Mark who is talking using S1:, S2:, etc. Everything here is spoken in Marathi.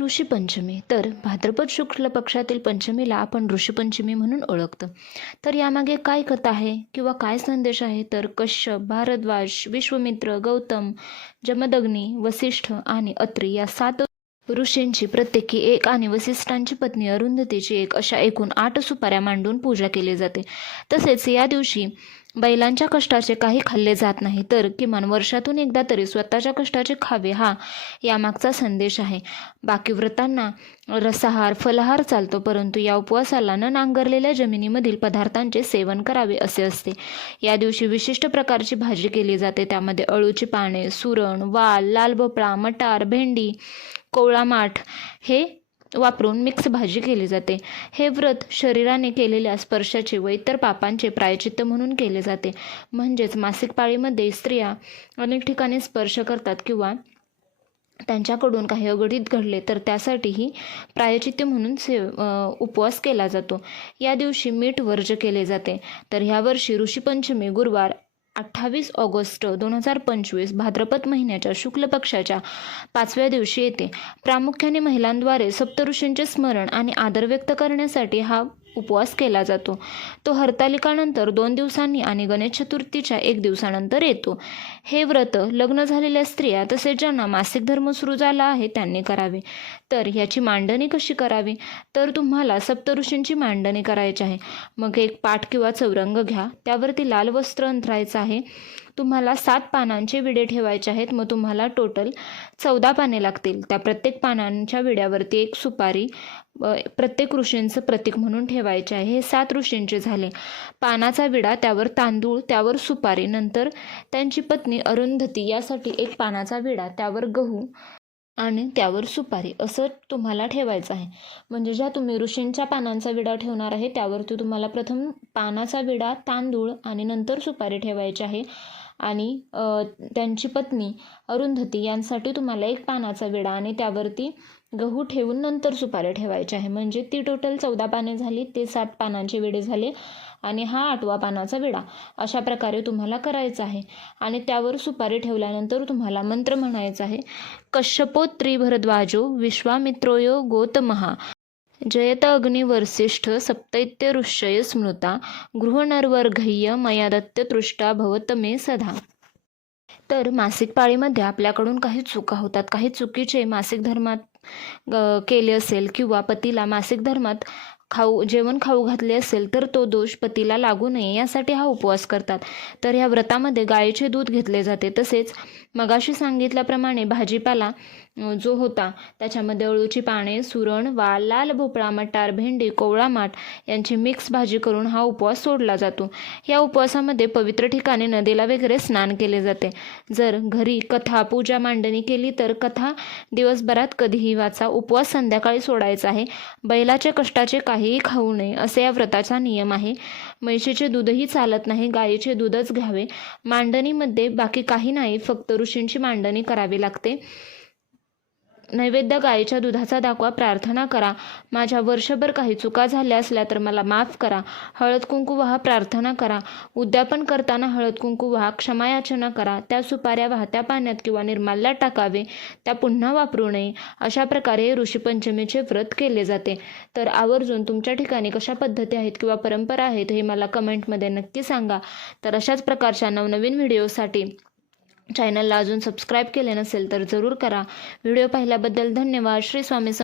S1: ऋषीपंचमी. तर भाद्रपद शुक्ल पक्षातील पंचमीला आपण ऋषीपंचमी म्हणून ओळखतो. तर यामागे काय कथा आहे किंवा काय संदेश आहे? तर कश्यप भारद्वाज विश्वमित्र गौतम जमदग्नी वसिष्ठ आणि अत्री या सात ऋषींची प्रत्येकी एक आणि वसिष्ठांची पत्नी अरुंधतीची एक अशा एकूण आठ सुपाऱ्या मांडून पूजा केली जाते. तसेच या दिवशी बैलांच्या कष्टाचे काही खाल्ले जात नाही तर किमान वर्षातून एकदा तरी स्वतःच्या कष्टाचे खावे हा यामागचा संदेश आहे. बाकी व्रतांना रसाहार फलाहार चालतो परंतु या उपवासाला न नांगरलेल्या जमिनीमधील पदार्थांचे सेवन करावे असे असते. या दिवशी विशिष्ट प्रकारची भाजी केली जाते त्यामध्ये अळूची पाने सुरण वाल लाल भोपळा मटार भेंडी कोवळा माठ हे वापरून मिक्स भाजी केली जाते. हे व्रत शरीराने केलेल्या स्पर्शाचे व इतर पापांचे प्रायचित्त म्हणून केले जाते. म्हणजेच मासिक पाळीमध्ये स्त्रिया अनेक ठिकाणी स्पर्श करतात किंवा त्यांच्याकडून काही अगडीत घडले तर त्यासाठीही प्रायचित्य म्हणून से उपवास केला जातो. या दिवशी मीठ वर्ज केले जाते. तर ह्यावर्षी ऋषीपंचमी गुरुवार अठ्ठावीस ऑगस्ट दोन हजार पंचवीस भाद्रपद महिन्याच्या शुक्ल पक्षाच्या पाचव्या दिवशी येते. प्रामुख्याने महिलांद्वारे सप्तऋषींचे स्मरण आणि आदर व्यक्त करण्यासाठी हा उपवास केला जातो. तो हरतालिकानंतर दोन दिवसांनी आणि गणेश चतुर्थीच्या एक दिवसानंतर येतो. हे व्रत लग्न झालेल्या स्त्रिया तसेच ज्यांना मासिक धर्म सुरू झाला आहे त्यांनी करावे. तर याची मांडणी कशी करावी? तर तुम्हाला सप्तऋषींची मांडणी करायची आहे. मग एक पाठ किंवा चौरंग घ्या. त्यावरती लाल वस्त्र अंथरायचं आहे. तुम्हाला सात पानांचे विडे ठेवायचे आहेत मग तुम्हाला टोटल चौदा पाने लागतील. त्या प्रत्येक पानांच्या विड्यावरती एक सुपारी प्रत्येक ऋषींचं प्रतीक म्हणून ठेवायचे आहे. हे सात ऋषींचे झाले. पानाचा विडा त्यावर तांदूळ त्यावर सुपारी नंतर त्यांची पत्नी अरुंधती यासाठी एक पानाचा विडा त्यावर गहू आणि त्यावर सुपारी असं तुम्हाला ठेवायचं आहे. म्हणजे ज्या तुम्ही ऋषींच्या पानांचा विडा ठेवणार आहे त्यावरती तुम्हाला प्रथम पानाचा विडा तांदूळ आणि नंतर सुपारी ठेवायची आहे. आणि त्यांची पत्नी अरुंधती यांसाठी तुम्हाला एक पानाचा विडा आणि त्यावरती गहू ठेवून नंतर सुपारी ठेवायचे आहे. म्हणजे ती टोटल चौदा पाने झाली ते सात पानांचे विडे झाले आणि हा आठवा पानाचा विडा. अशा प्रकारे तुम्हाला करायचा आहे. आणि त्यावर सुपारी ठेवल्यानंतर तुम्हाला मंत्र म्हणायचा आहे. कश्यपो भरद्वाजो विश्वामित्रोयो गोतमहा. जयत अग्निवर्सिष्ठ सप्तैत्य ऋषय स्मृता गृहनर्वर्घय्य मया दत्ततृष्टा भवत मे सदा. तर मासिक पाळीमध्ये आपल्याकडून काही चुका होतात. काही चुकीचे मासिक धर्मात केले असेल किंवा पतीला मासिक धर्मात खाऊ जेवण खाऊ घातले असेल तर तो दोष पतीला लागू नये यासाठी हा उपवास करतात. तर ह्या व्रतामध्ये गायीचे दूध घेतले जाते. तसेच मगाशी सांगितल्याप्रमाणे भाजीपाला जो होता त्याच्यामध्ये अळूची पाने सुरण वाल लाल भोपळा मटार भेंडी कोवळा माठ यांची मिक्स भाजी करून हा उपवास सोडला जातो. या उपवासामध्ये पवित्र ठिकाणी नदीला वगैरे स्नान केले जाते. जर घरी कथा पूजा मांडणी केली तर कथा दिवसभरात कधीही वाचा. उपवास संध्याकाळी सोडायचा आहे. बैलाचे कष्टाचे काहीही खाऊ नये असे या व्रताचा नियम आहे. म्हैशीचे दूधही चालत नाही गायीचे दूधच घ्यावे. मांडणीमध्ये बाकी काही नाही फक्त ऋषींची मांडणी करावी लागते. नैवेद्य गायीच्या दुधाचा दाखवा प्रार्थना करा. माझ्या वर्षभर काही चुका झाल्या असल्या तर मला माफ करा. हळद कुंकू वाहा प्रार्थना करा. उद्यापन करताना हळद कुंकू वाहा क्षमायाचना करा. त्या सुपाऱ्या वाहत्या पाण्यात किंवा निर्माल्यात टाकावे. त्या पुन्हा वापरू नये. अशा प्रकारे ऋषीपंचमीचे व्रत केले जाते. तर आवर्जून तुमच्या ठिकाणी कशा पद्धती आहेत किंवा परंपरा आहेत हे मला कमेंटमध्ये नक्की सांगा. तर अशाच प्रकारच्या नवनवीन व्हिडिओसाठी चॅनलला अजून सबस्क्राईब केले नसेल तर जरूर करा. व्हिडिओ पाहिल्याबद्दल धन्यवाद. श्री स्वामी